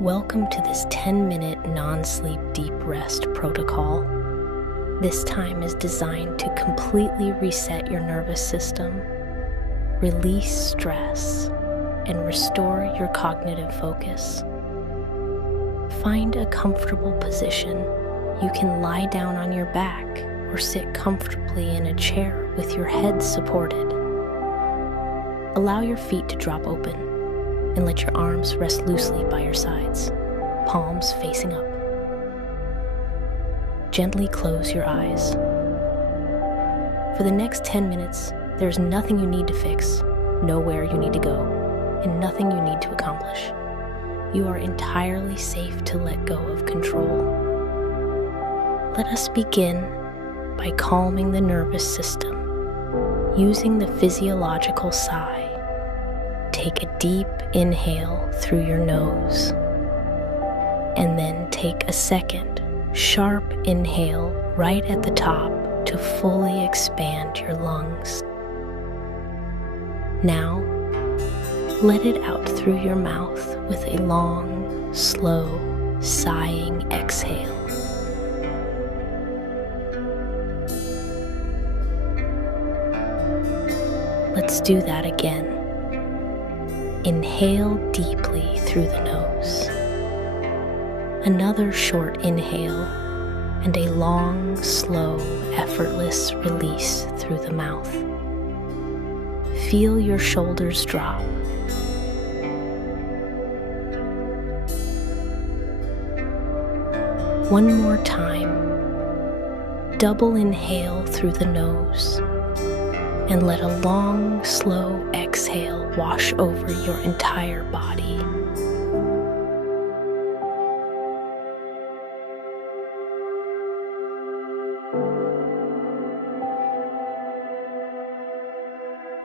Welcome to this 10-minute non-sleep deep rest protocol. This time is designed to completely reset your nervous system, release stress, and restore your cognitive focus. Find a comfortable position. You can lie down on your back or sit comfortably in a chair with your head supported. Allow your feet to drop open and let your arms rest loosely by your sides, palms facing up. Gently close your eyes. For the next 10 minutes, there's nothing you need to fix, nowhere you need to go, and nothing you need to accomplish. You are entirely safe to let go of control. Let us begin by calming the nervous system using the physiological sigh. Take a deep inhale through your nose, and then take a second, sharp inhale right at the top to fully expand your lungs. Now, let it out through your mouth with a long, slow, sighing exhale. Let's do that again. Inhale deeply through the nose. Another short inhale and a long, slow, effortless release through the mouth. Feel your shoulders drop. One more time. Double inhale through the nose and let a long, slow exhale wash over your entire body.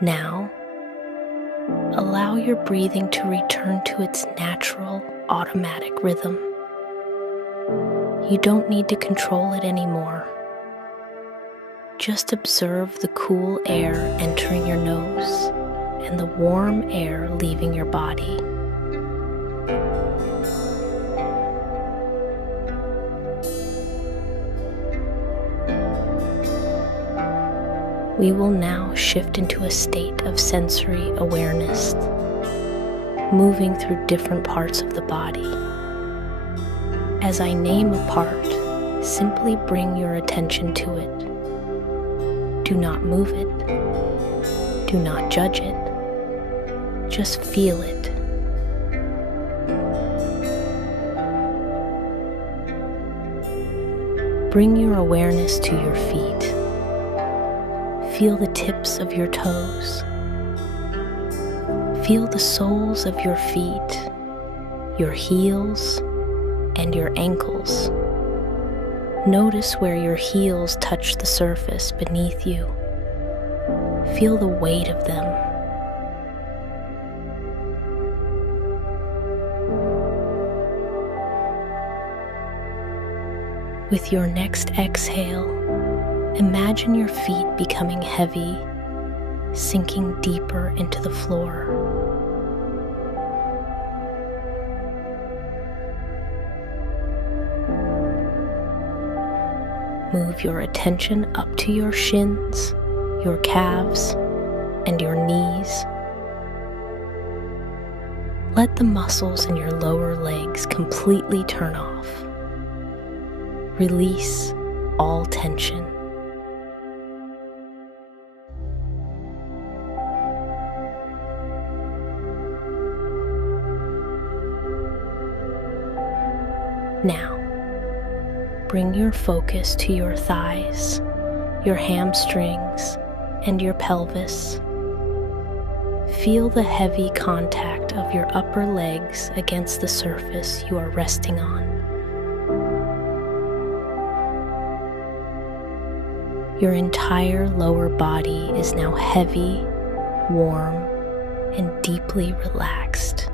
Now, allow your breathing to return to its natural, automatic rhythm. You don't need to control it anymore. Just observe the cool air entering your nose and the warm air leaving your body. We will now shift into a state of sensory awareness, moving through different parts of the body. As I name a part, simply bring your attention to it. Do not move it. Do not judge it. Just feel it. Bring your awareness to your feet. Feel the tips of your toes. Feel the soles of your feet, your heels, and your ankles. Notice where your heels touch the surface beneath you. Feel the weight of them. With your next exhale, imagine your feet becoming heavy, sinking deeper into the floor. Move your attention up to your shins, your calves, and your knees. Let the muscles in your lower legs completely turn off. Release all tension. Now, bring your focus to your thighs, your hamstrings, and your pelvis. Feel the heavy contact of your upper legs against the surface you are resting on. Your entire lower body is now heavy, warm, and deeply relaxed.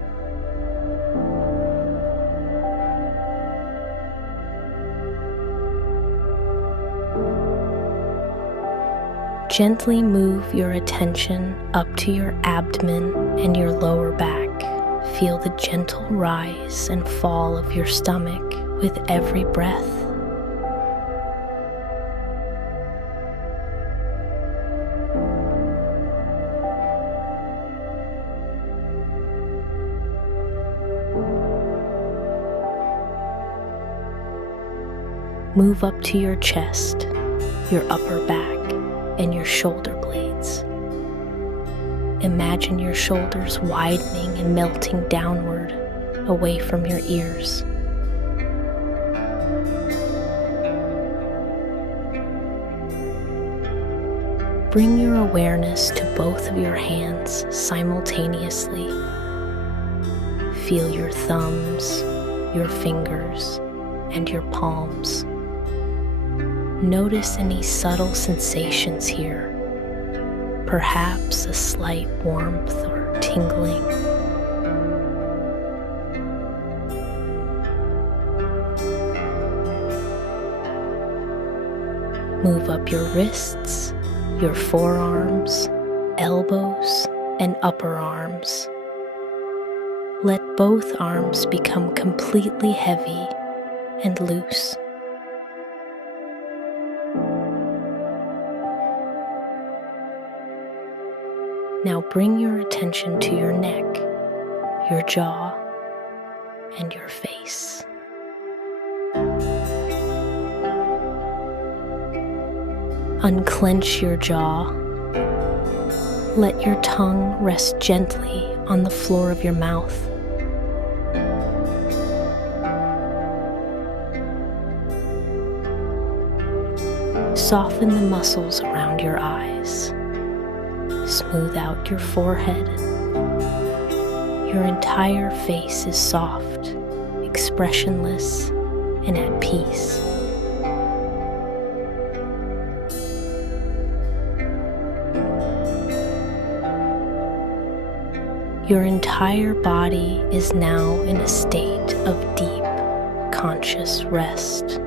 Gently move your attention up to your abdomen and your lower back. Feel the gentle rise and fall of your stomach with every breath. Move up to your chest, your upper back, and your shoulder blades. Imagine your shoulders widening and melting downward, away from your ears. Bring your awareness to both of your hands simultaneously. Feel your thumbs, your fingers, and your palms. Notice any subtle sensations here, perhaps a slight warmth or tingling. Move up your wrists, your forearms, elbows, and upper arms. Let both arms become completely heavy and loose. Now bring your attention to your neck, your jaw, and your face. Unclench your jaw. Let your tongue rest gently on the floor of your mouth. Soften the muscles around your eyes. Smooth out your forehead. Your entire face is soft, expressionless, and at peace. Your entire body is now in a state of deep, conscious rest.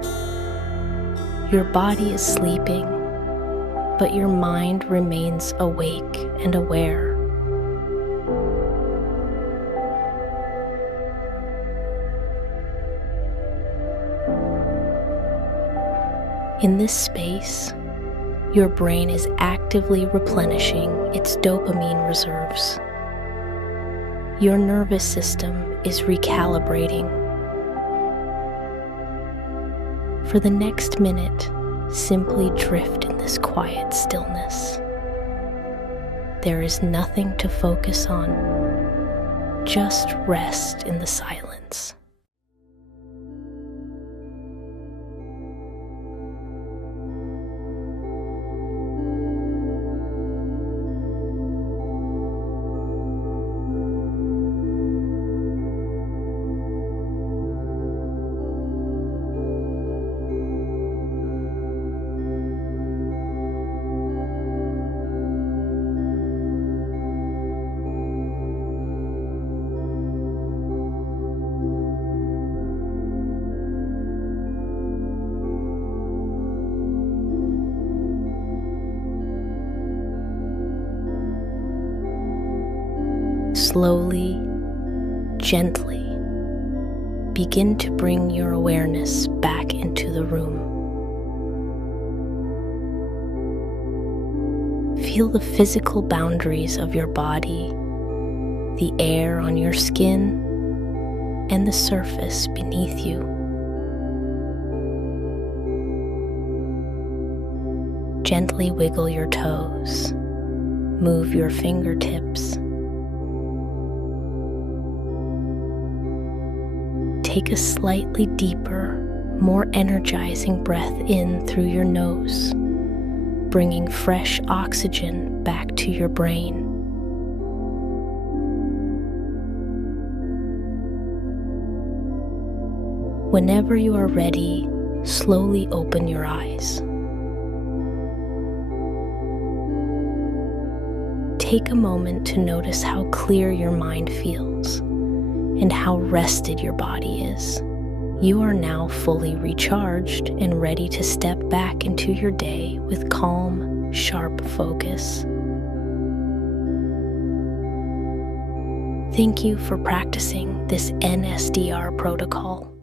Your body is sleeping, but your mind remains awake and aware. In this space, your brain is actively replenishing its dopamine reserves. Your nervous system is recalibrating. For the next minute, simply drift in this quiet stillness. There is nothing to focus on, just rest in the silence. Slowly, gently, begin to bring your awareness back into the room. Feel the physical boundaries of your body, the air on your skin, and the surface beneath you. Gently wiggle your toes, move your fingertips. Take a slightly deeper, more energizing breath in through your nose, bringing fresh oxygen back to your brain. Whenever you are ready, slowly open your eyes. Take a moment to notice how clear your mind feels and how rested your body is. You are now fully recharged and ready to step back into your day with calm, sharp focus. Thank you for practicing this NSDR protocol.